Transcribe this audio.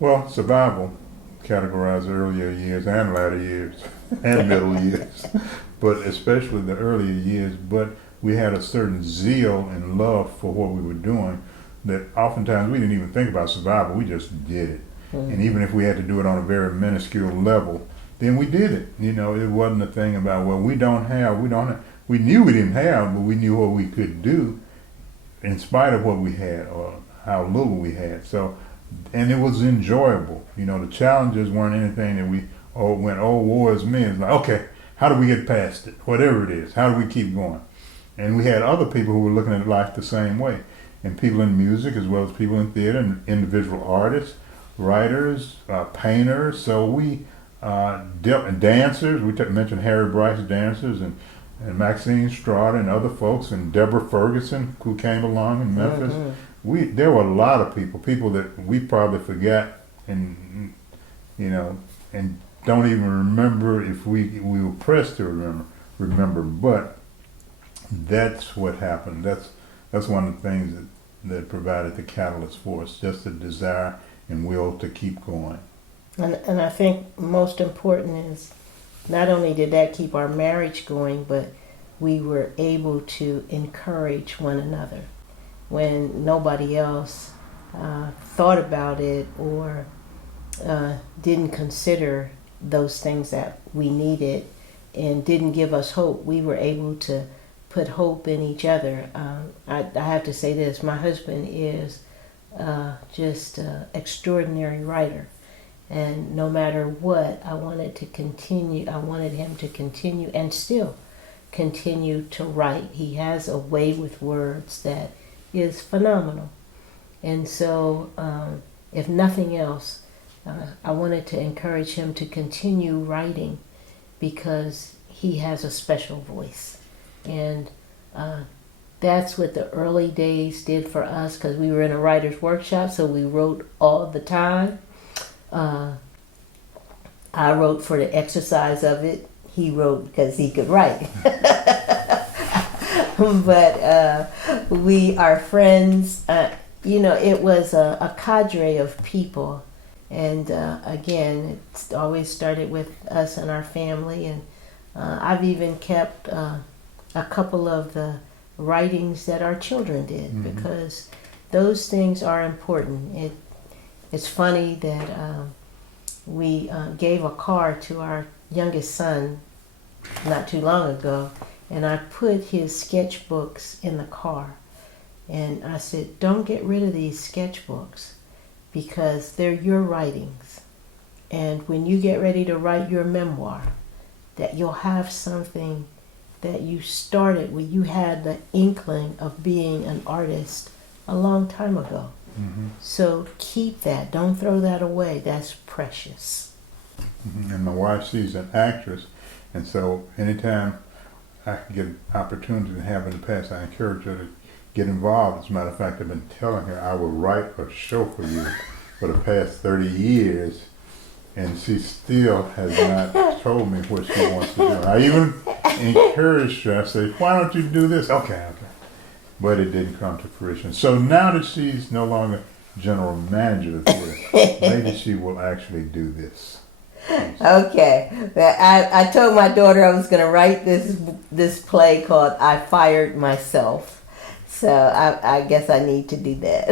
Well, survival categorized earlier years and latter years and middle years, but especially the earlier years. But we had a certain zeal and love for what we were doing that oftentimes we didn't even think about survival. We just did it. And even if we had to do it on a very minuscule level, then we did it. You know, it wasn't a thing about, well, we don't have. We knew we didn't have, but we knew what we could do in spite of what we had or how little we had. So, and it was enjoyable. You know, the challenges weren't anything that we went, oh, woe is me. It's like, okay, how do we get past it? Whatever it is, how do we keep going? And we had other people who were looking at life the same way, and people in music as well as people in theater, and individual artists, writers, painters. So we dancers. We mentioned Harry Bryce dancers and Maxine Strada and other folks, and Deborah Ferguson who came along in Memphis. There were a lot of people that we probably forgot, and you know, and don't even remember if we were pressed to remember. But that's what happened. That's one of the things that provided the catalyst for us, just the desire and will to keep going. And I think most important is not only did that keep our marriage going, but we were able to encourage one another when nobody else thought about it or didn't consider those things that we needed and didn't give us hope. We were able to put hope in each other. I have to say this, my husband is just an extraordinary writer. And no matter what, I wanted him to continue and still continue to write. He has a way with words that is phenomenal. And so, if nothing else, I wanted to encourage him to continue writing because he has a special voice. And that's what the early days did for us, because we were in a writer's workshop, so we wrote all the time. I wrote for the exercise of it. He wrote because he could write. But we are friends. It was a cadre of people. And again, it always started with us and our family. And I've even kept a couple of the writings that our children did, because those things are important. It's funny that we gave a car to our youngest son not too long ago, and I put his sketchbooks in the car. And I said, don't get rid of these sketchbooks because they're your writings. And when you get ready to write your memoir, that you'll have something that you started with. You had the inkling of being an artist a long time ago. So keep that. Don't throw that away. That's precious. And my wife, she's an actress, and so anytime I can get an opportunity to have in the past, I encourage her to get involved. As a matter of fact, I've been telling her I will write a show for you for the past 30 years, and she still has not told me what she wants to do. I even encouraged her. I said, why don't you do this? Okay. But it didn't come to fruition. So now that she's no longer general manager of theater, maybe she will actually do this. Okay. I told my daughter I was going to write this play called I Fired Myself. So I guess I need to do that.